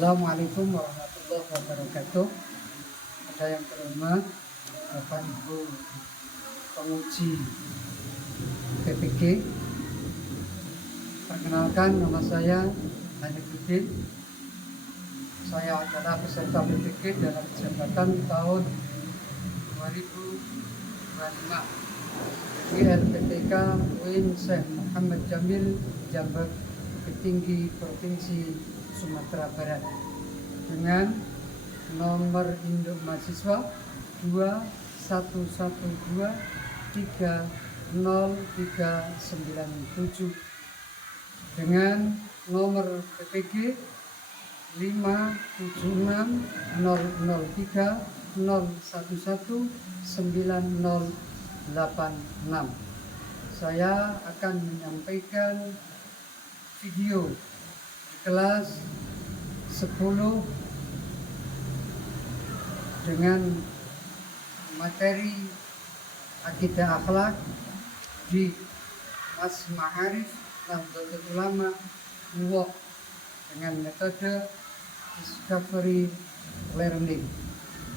Assalamualaikum warahmatullahi wabarakatuh. Ada yang terhormat Bapak Ibu penguji PPG. Perkenalkan, nama saya Hanifuddin. Saya adalah peserta PPG dalam jabatan tahun 2025 di LPTK UIN Syekh Muhammad Jamil, Jabat Petinggi Provinsi Sumatera Barat, dengan nomor induk mahasiswa 211230397 dengan nomor PPG 57603011986. Saya akan menyampaikan video kelas 10 dengan materi akidah akhlak di Mas Ma'arif Nahdlatul Ulama UOK dengan metode discovery learning.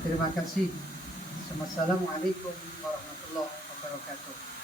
Terima kasih. Assalamualaikum warahmatullahi wabarakatuh.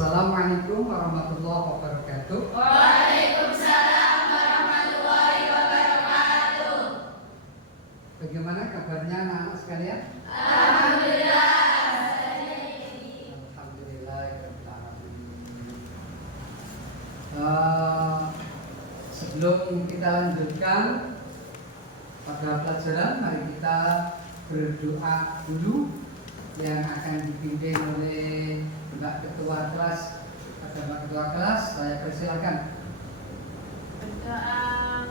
Assalamualaikum warahmatullahi wabarakatuh. Waalaikumsalam warahmatullahi wabarakatuh. Bagaimana kabarnya anak-anak sekalian? Alhamdulillah. Alhamdulillah. Sebelum kita lanjutkan pada pelajaran, mari kita berdoa dulu yang akan dipimpin oleh Mbak Ketua Kelas. Pada Mbak Ketua Kelas, saya persilakan. Berdoa.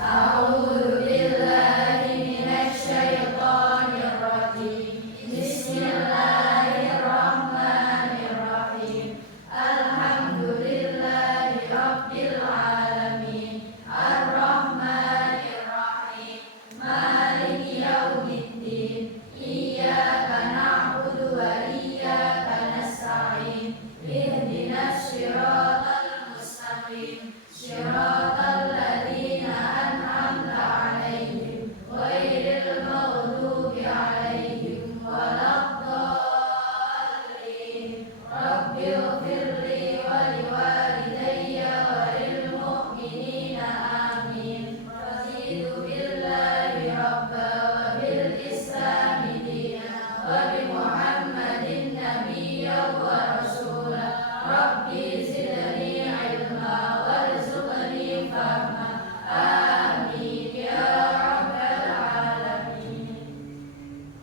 A'udzubillahi minasyaitonir rajim. Bismillahirrahmanirrahim. Alhamdulillahi rabbil alamin. Ar-Rahmanir Rahim. Maliki yaumiddin. Iyyaka na'budu wa iyyaka nasta'in. Ihdinas siratal mustaqim. Siratal ladzina an'amta 'alaihim ghairil maghdubi 'alaihim waladdallin. Rabbighfirli wa liwalidayya wa lil mu'minina amin. Raditu billahi rabba wa bil islami dina wa bi Muhammadin nabiyyan wa rasula. Rabbi zidni ilma warzuqni fahma. Amin ya rabbal alamin.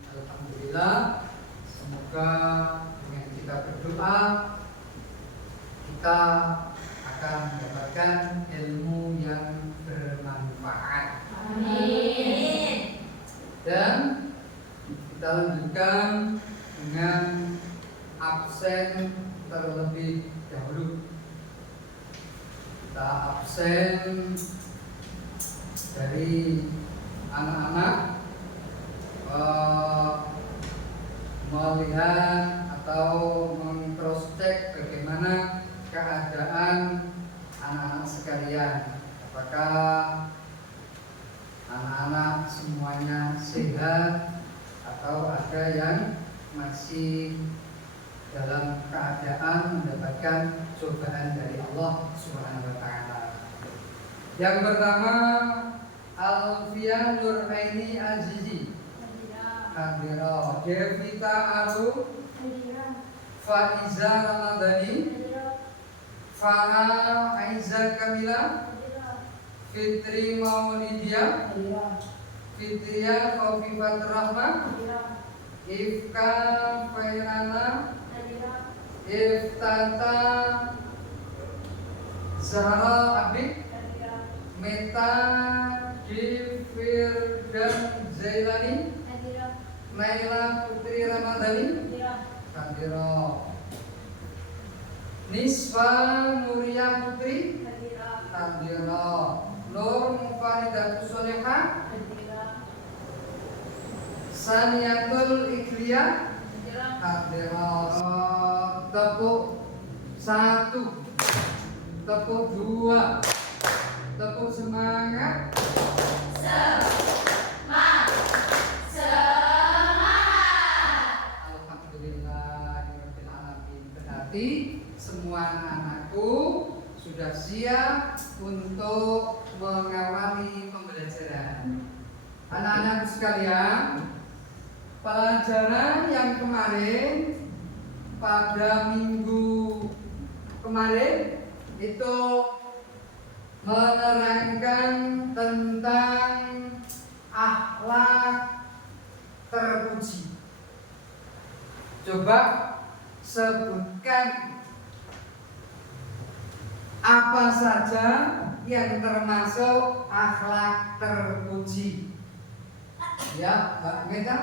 Alhamdulillah. Semoga dengan kita berdoa, kita akan mendapatkan ilmu yang bermanfaat. Amin. Dan kita lanjutkan dengan absen terlebih dahulu. Kita absen dari anak-anak melihat atau meng-cross-check bagaimana keadaan anak-anak sekalian. Apakah anak-anak semuanya sehat atau ada yang masih dalam keadaan mendapatkan cobaan dari Allah. Allah Subhanahu wa taala. Yang pertama Alfian Nuraini Azizi. Hadira. Devita Aru. Faiza Ramadhani. Farah Aiza Kamila. Fitri Maulidia. Fitria Khofifat Rahmah. Ifka Fairana. Iftata Zahra Abid. Meta Firdan Zailani. Naila Putri Ramadhani. Hadira. Nisfa Nuria Putri. Hadira. Nur Mufaridatus Solehah. Saniatul Ikhliyah. Hadira. Tepuk 1, tepuk 2, tepuk semangat. Alhamdulillahirabbil alamin. Berarti semua anak-anakku sudah siap untuk mengawali pembelajaran. Anak-anakku sekalian, pelajaran yang kemarin pada minggu kemarin itu menerangkan tentang akhlak terpuji. Coba sebutkan apa saja yang termasuk akhlak terpuji. Ya, Mbak Meta?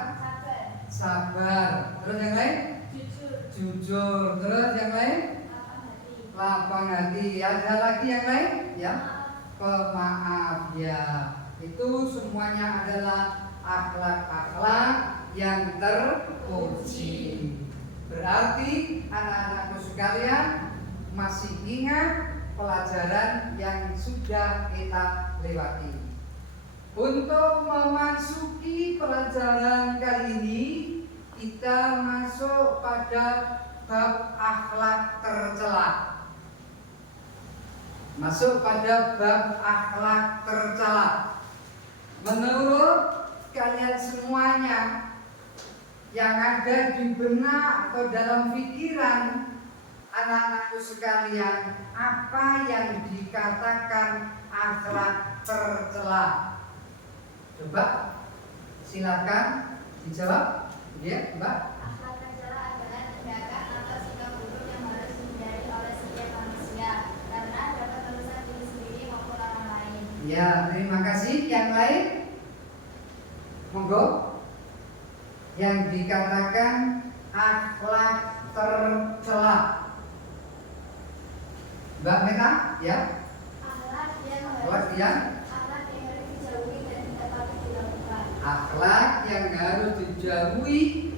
Sabar. Terus yang lain? Jujur. Terus yang lain? Lapang hati. Ada lagi yang lain? Ya. Pemaaf. Ya. Itu semuanya adalah akhlak-akhlak yang terpuji. Berarti anak-anakku sekalian masih ingat pelajaran yang sudah kita lewati. Untuk memasuki pelajaran kali ini, kita masuk pada bab akhlak tercela. Masuk pada bab akhlak tercela. Menurut kalian semuanya, yang ada di benak atau dalam pikiran anak-anakku sekalian, apa yang dikatakan akhlak tercela? Coba silakan dijawab. Ya, Mbak. Akhlak tercela adalah tindakan atau sikap buruk yang harus dihindari oleh setiap manusia karena dapat merusak diri sendiri maupun orang lain. Ya, terima kasih. Yang lain? Monggo. Yang dikatakan akhlak tercela. Mbak Meta, ya? Akhlak yang Akhlak yang dijauhi dan tidak patut dilakukan. akhlak yang harus dijauhi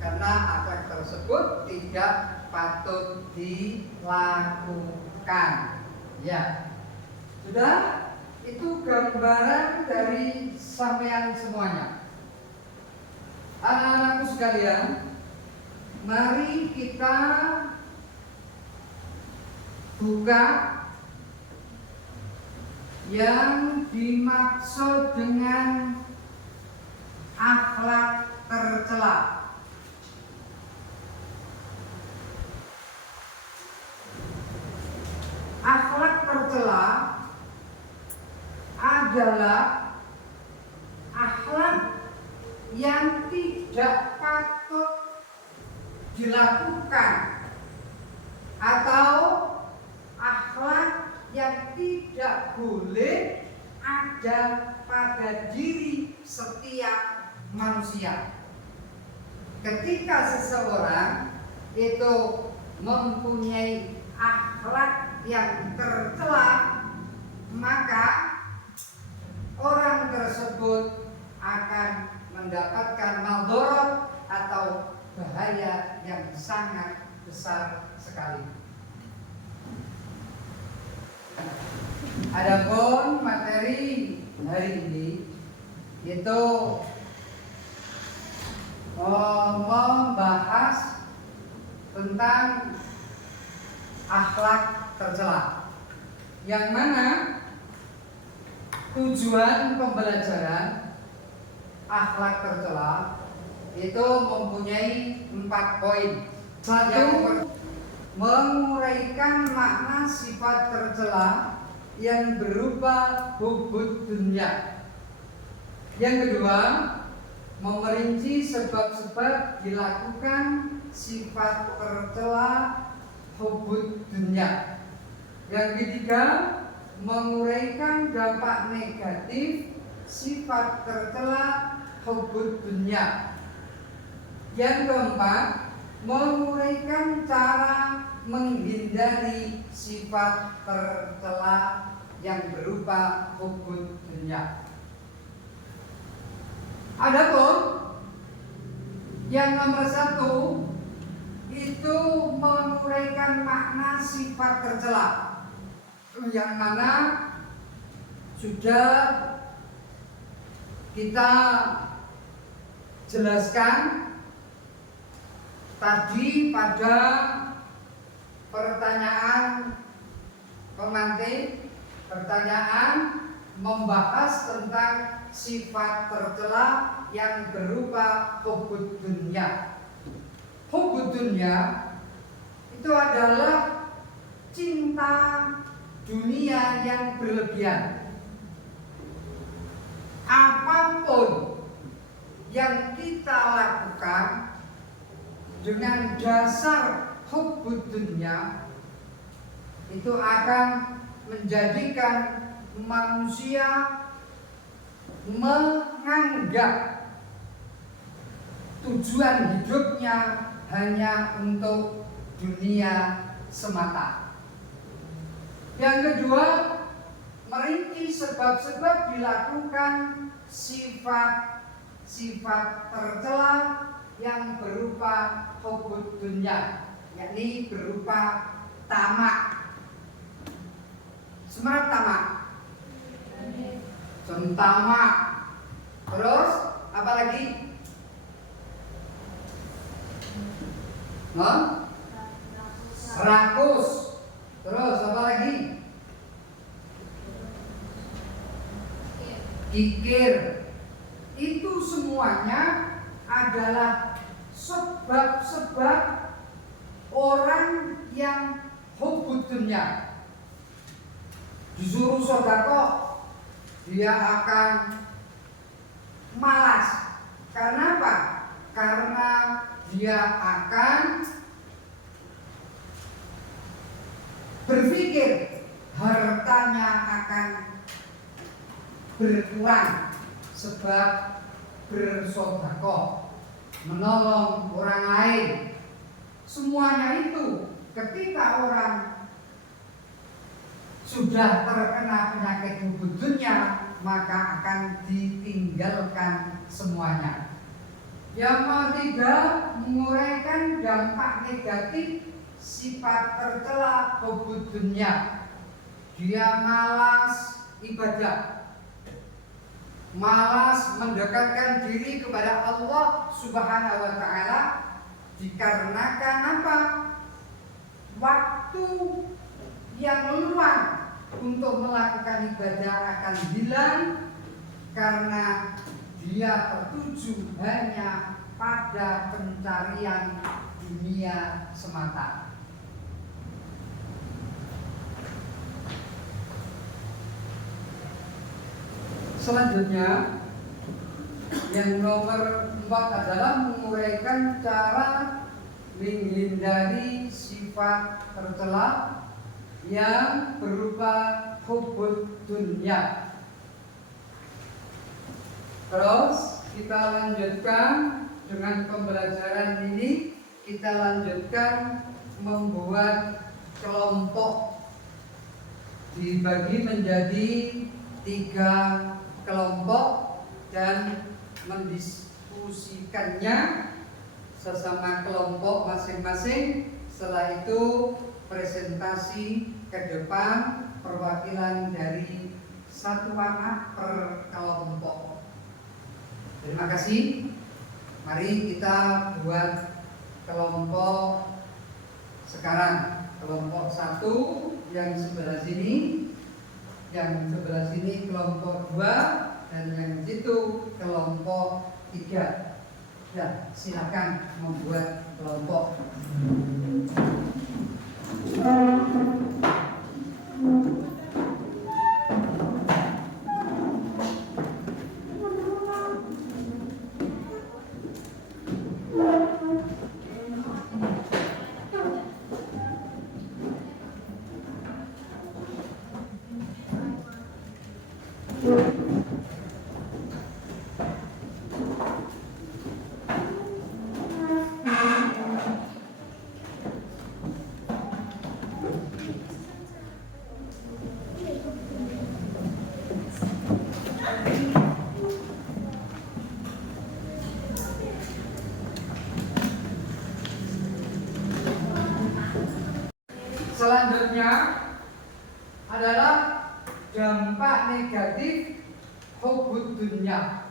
karena akhlak tersebut tidak patut dilakukan. Ya, sudah, itu gambaran dari sampean semuanya. Anak-anakku sekalian, mari kita buka yang dimaksud dengan akhlak tercela. Akhlak tercela adalah akhlak yang tidak patut dilakukan atau akhlak yang tidak boleh ada pada diri setiap manusia. Ketika seseorang itu mempunyai akhlak yang tercela, maka orang tersebut akan mendapatkan maldorot atau bahaya yang sangat besar sekali. Adapun materi hari ini itu membahas tentang akhlak tercela. Yang mana tujuan pembelajaran akhlak tercela itu mempunyai 4 poin. Satu, menguraikan makna sifat tercela yang berupa hubud dunya. Yang kedua, memerinci sebab-sebab dilakukan sifat tercela hubud dunya. Yang ketiga, menguraikan dampak negatif sifat tercela hubud dunya. Yang keempat, menguraikan cara menghindari sifat tercela yang berupa hubud dunya. Adapun yang nomor 1 itu menguraikan makna sifat tercela, yang mana sudah kita jelaskan tadi pada pertanyaan pemantik, pertanyaan membahas tentang sifat tercela yang berupa hubud dunya. Hubud dunya itu adalah cinta dunia yang berlebihan. Apapun yang kita lakukan dengan dasar hubud dunya itu akan menjadikan manusia menganggap tujuan hidupnya hanya untuk dunia semata. Yang kedua, merinci sebab-sebab dilakukan sifat tercela yang berupa hubud dunya, yakni berupa tamak. Semangat tamak, tamak. Terus apa lagi? Rakus. Terus apa lagi? Kikir. Itu semuanya adalah sebab-sebab orang yang hubud dunya. Disuruh sedekah, dia akan malas. Karena apa? Karena dia akan berpikir hartanya akan berkurang sebab bersedekah, menolong orang lain. Semuanya itu ketika orang sudah terkena penyakit hubud dunya, maka akan ditinggalkan semuanya. Yang ketiga, menguraikan dampak negatif sifat tercela hubud dunya. Dia malas ibadah, malas mendekatkan diri kepada Allah Subhanahu wa Ta'ala, dikarenakan apa? Waktu yang luang untuk melakukan ibadah akan hilang karena dia tertuju hanya pada pencarian dunia semata. Selanjutnya, yang nomor 4 adalah menguraikan cara menghindari sifat tercela yang berupa hubud dunya. Terus kita lanjutkan dengan pembelajaran ini. Kita lanjutkan membuat kelompok, dibagi menjadi 3 kelompok dan mendiskusikannya sesama kelompok masing-masing. Setelah itu presentasi ke depan perwakilan dari satu anak per kelompok. Terima kasih. Mari kita buat kelompok sekarang. Kelompok 1 yang sebelah sini, yang sebelah sini kelompok 2, dan yang situ kelompok 3. Ya, silakan membuat kelompok. Selanjutnya adalah dampak negatif hubbud dunya.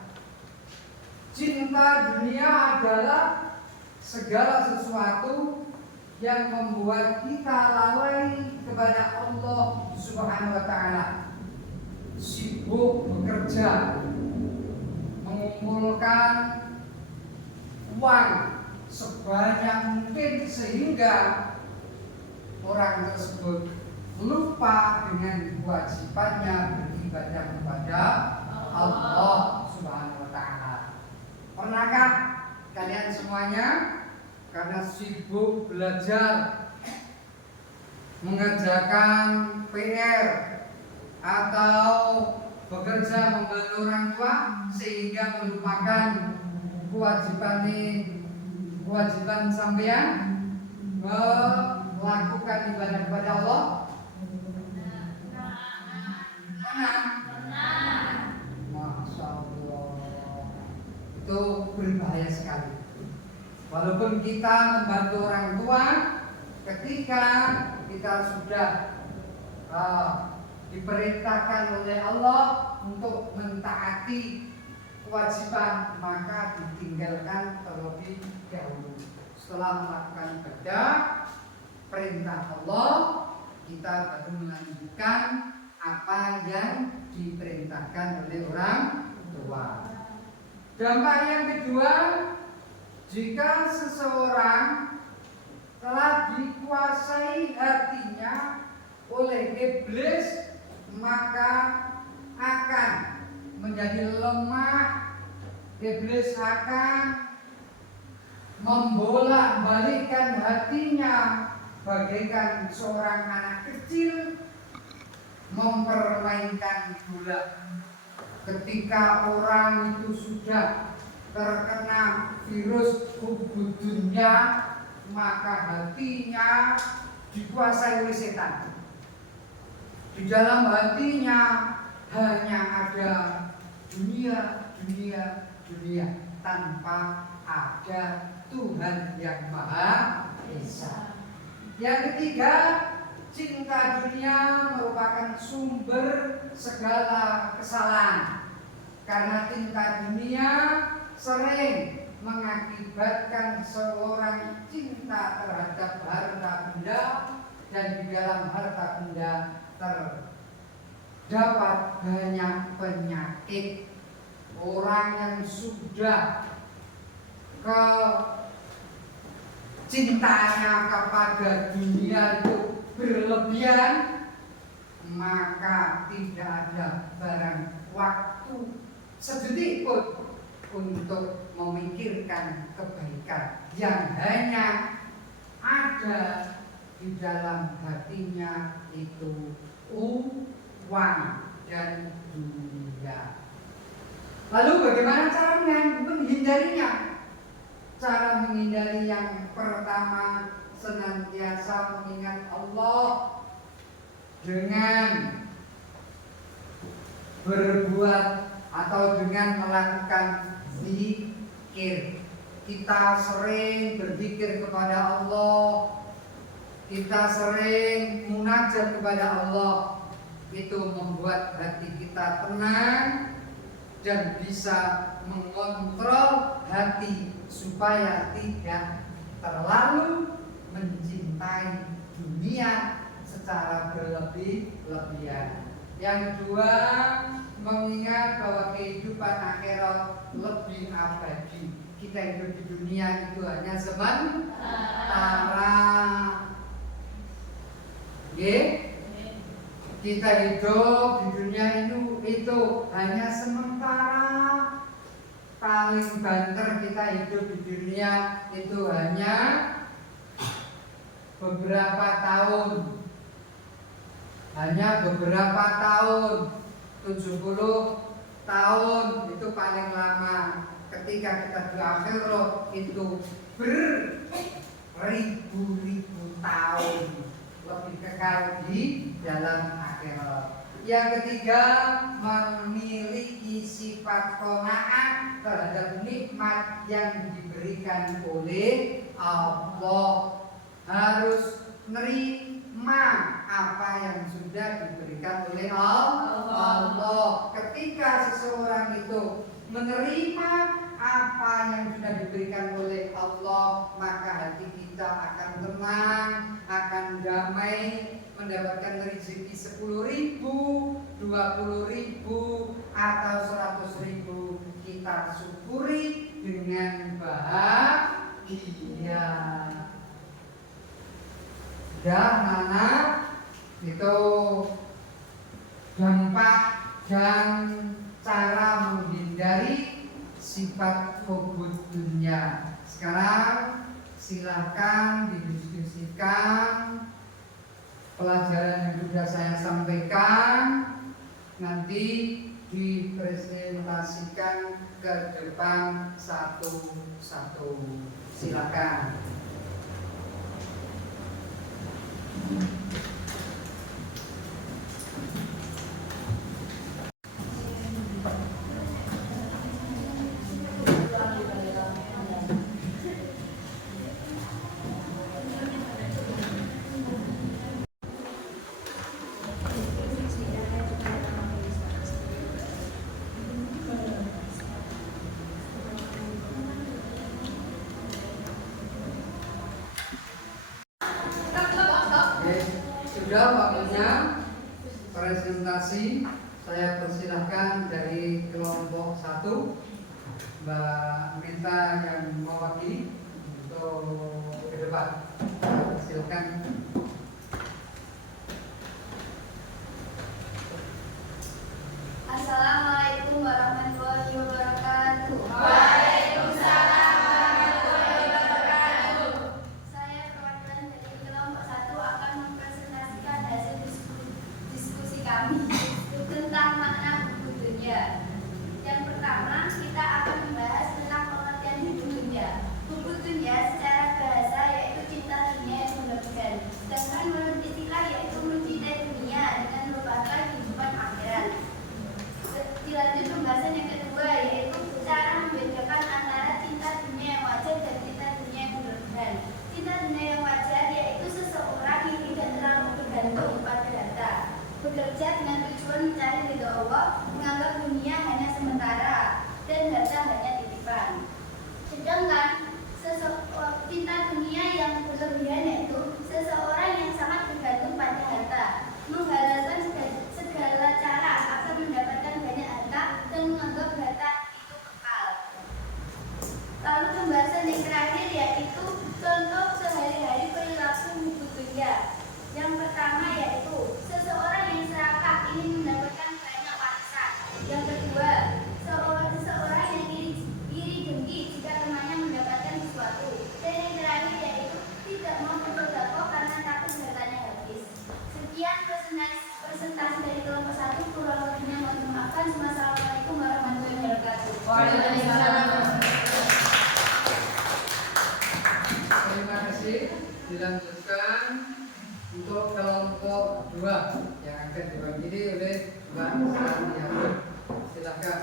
Cinta dunia adalah segala sesuatu yang membuat kita lalai kepada Allah Subhanahu wa taala. Sibuk bekerja, mengumpulkan uang sebanyak mungkin sehingga orang tersebut lupa dengan kewajibannya beribadah kepada Allah Subhanahu wa taala. Pernahkah kalian semuanya karena sibuk belajar, mengerjakan PR atau bekerja membantu orang tua sehingga melupakan kewajiban sampean melakukan ibadah kepada Allah? Masya Allah, itu berbahaya sekali. Walaupun kita membantu orang tua, ketika kita sudah diperintahkan oleh Allah untuk mentaati kewajiban, maka ditinggalkan terlebih dahulu. Setelah melakukan ibadah perintah Allah, kita baru melanjutkan apa yang diperintahkan oleh orang tua. Dampak yang kedua, jika seseorang telah dikuasai hatinya oleh iblis, maka akan menjadi lemah. Iblis akan membolak-balikkan hatinya bagaikan seorang anak kecil mempermainkan bola. Ketika orang itu sudah terkena virus hubbud dunya, maka hatinya dikuasai oleh setan. Di dalam hatinya hanya ada dunia tanpa ada Tuhan yang Maha Esa. Yang ketiga, cinta dunia merupakan sumber segala kesalahan. Karena cinta dunia sering mengakibatkan seorang cinta terhadap harta benda, dan di dalam harta benda terdapat banyak penyakit. Orang yang sudah cintanya kepada dunia itu berlebihan, maka tidak ada barang waktu sedetik pun untuk memikirkan kebaikan yang hanya ada di dalam hatinya itu uang dan dunia. Lalu bagaimana cara menghindarinya? Cara menghindari yang pertama, senantiasa mengingat Allah dengan berbuat atau dengan melakukan zikir. Kita sering berzikir kepada Allah, kita sering munajat kepada Allah. Itu membuat hati kita tenang dan bisa mengontrol hati supaya tidak terlalu mencintai dunia secara berlebih-lebihan. Yang kedua, mengingat bahwa kehidupan akhirat lebih abadi. Kita hidup di dunia itu hanya sementara. Kita hidup di dunia itu hanya sementara. Paling banter kita hidup di dunia itu hanya beberapa tahun. Hanya beberapa tahun. 70 tahun itu paling lama. Ketika kita di akhirat itu beribu-ribu tahun lebih kekal di dalam akhirat. Yang ketiga, memiliki sifat qanaah terhadap nikmat yang diberikan oleh Allah. Harus nerima apa yang sudah diberikan oleh Allah. Ketika seseorang itu menerima apa yang sudah diberikan oleh Allah, maka hati kita akan tenang, akan damai, mendapatkan rezeki 10.000, 20.000 atau 100.000. Kita syukuri dengan bahagia. Dan anak itu dampak dan cara menghindari sifat hubud dunia. Sekarang silakan didiskusikan pelajaran yang sudah saya sampaikan, nanti dipresentasikan ke depan satu-satu. Silakan. Sudah waktunya presentasi. Saya persilahkan dari kelompok 1 Mbak Minta yang mewakili untuk ke depan. Silakan. Assalamualaikum warahmatullahi wabarakatuh. Waalaikumsalam warahmatullahi wabarakatuh. Saya perwakilan dari kelompok 1 akan mempresentasikan hasil diskusi kami tentang makna buku dunia. Yang pertama, kita akan membahas tentang pengertian buku dunia. Buku dunia secara bahasa yaitu cinta dunia yang berlebihan. Sedangkan menurut istilah yaitu mencintai dunia dengan melupakan kehidupan akhirat. Dilanjut pembahasan yang kedua yaitu cara membedakan antara cinta dunia yang wajar dan cinta dunia yang berlebihan. Cinta dunia yang wajar yaitu seseorang yang tidak terlalu bergantung pada harta, bekerja dengan tujuan mencari ridho Allah, menganggap dunia hanya sementara dan harta hanya titipan. Sedangkan cinta dunia yang berlebihan yaitu seseorang yang sangat bergantung pada harta, menghalalkan segala cara agar mendapatkan banyak harta dan menganggap harta itu kekal. Lalu pembahasan yang terakhir yaitu contoh sehari-hari perilaku buku dunia. Yang pertama yaitu seseorang yang serakah ingin mendapatkan banyak warisan. Yang kedua, seseorang yang iri dengki jika temannya mendapatkan sesuatu. Dan yang terakhir yaitu tidak mau bersedekah karena takut hartanya habis. Sekian presentasi dari kelompok 1, kurang lebihnya mohon dimaafkan. Wassalamualaikum warahmatullahi wabarakatuh. Waalaikumsalam. Terima kasih. Dilanjutkan untuk kelompok 2 yang akan diwakili oleh Mbak Sania. Silakan.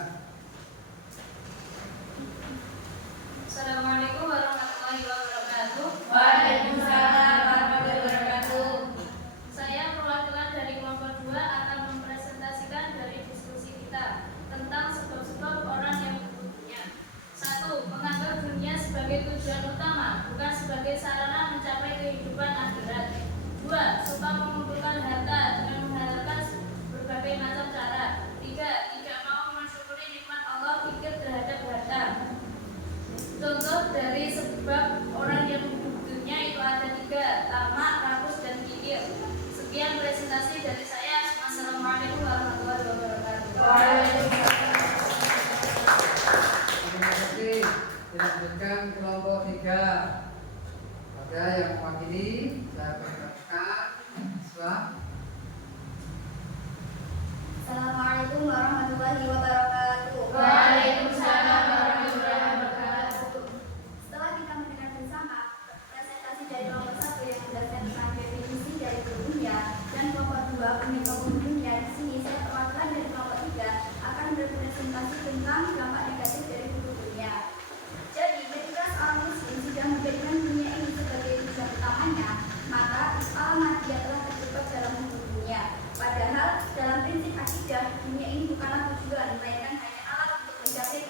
Assalamualaikum warahmatullahi wabarakatuh. Waalaikumsalam warahmatullahi wabarakatuh. Saya perwakilan dari kelompok 2 akan mempresentasikan dari diskusi kita tentang sebab-sebab orang yang butuh dunia. 1. Menganggap dunia sebagai tujuan utama, bukan sebagai sarana mencapai kehidupan akhirat. 2. Suka mengumpulkan di sini saya perwakilan dari kelompok 3 akan berpresentasi tentang dampak negatif dari buku dunia. Jadi, ketika seorang muslim sudah menjadikan dunia ini sebagai tujuan utamanya, maka alamat dia telah terjebak dalam buku dunia. Padahal dalam prinsip akidah, dunia ini bukanlah tujuan, melainkan hanya alat untuk mencapai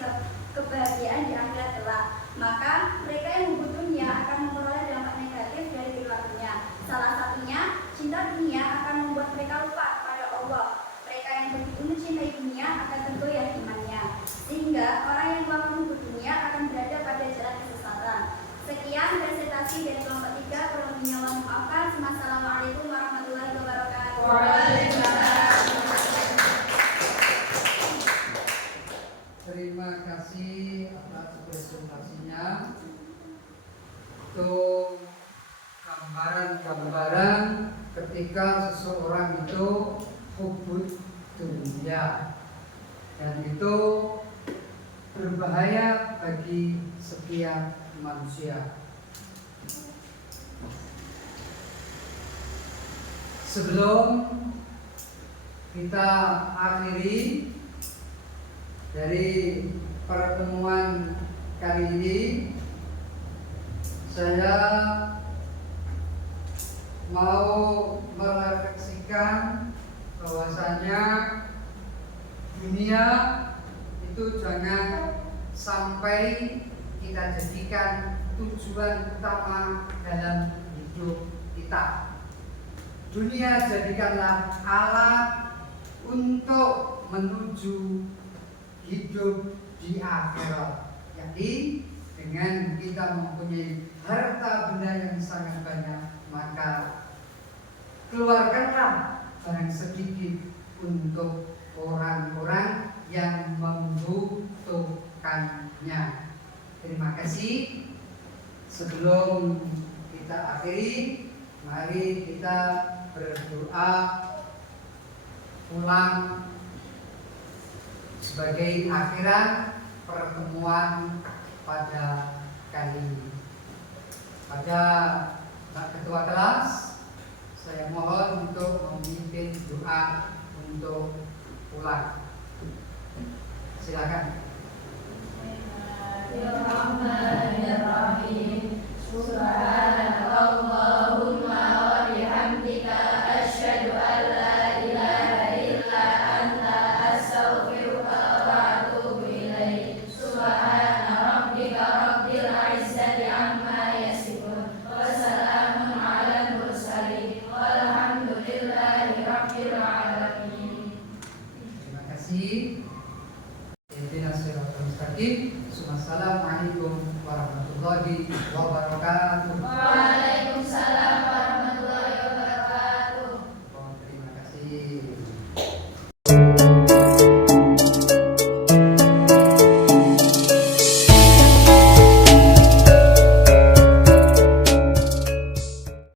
kebahagiaan di akhirat kelak. Maka mereka yang memburu dunia akan memperoleh dampak negatif dari perilakunya. Salah satunya, cinta dunia akan membuat mereka lupa kepada Allah. Mereka yang begitu mencintai dunia akan tergoyah imannya, sehingga orang yang telah memburu dunia akan berada pada jalan kesesatan. Sekian presentasi dari kelompok 3. Kurang lebihnya mohon maafkan. Wassalamualaikum warahmatullahi wabarakatuh. Waalaikumsalam. Terima kasih atas presentasinya. Untuk gambaran-gambaran ketika seseorang itu hubud dunia, dan itu berbahaya bagi setiap manusia. Sebelum kita akhiri dari pertemuan kali ini, saya mau merefleksikan bahwasanya dunia itu jangan sampai kita jadikan tujuan utama dalam hidup kita. Dunia jadikanlah alat untuk menuju hidup di akhirat, yakni dengan kita mempunyai harta benda yang sangat banyak, maka keluarkanlah barang sedikit untuk orang-orang yang membutuhkannya. Terima kasih. Sebelum kita akhiri, mari kita berdoa pulang sebagai akhirat pertemuan pada kali ini. Pada Pak Ketua kelas, saya mohon untuk memimpin doa untuk pulang. Silakan. Bismillahirrahmanirrahim. Subhanakallahumma wa bihamdika asyhadu an la ilaha illa anta astaghfiruka wa atubu ilaik. Subhana rabbika rabbil izzati amma yasifun wa salamun 'alal mursalin walhamdulillahi rabbil alamin. Terima kasih. Ihdinas siratal mustaqim. Assalamualaikum warahmatullahi wabarakatuh.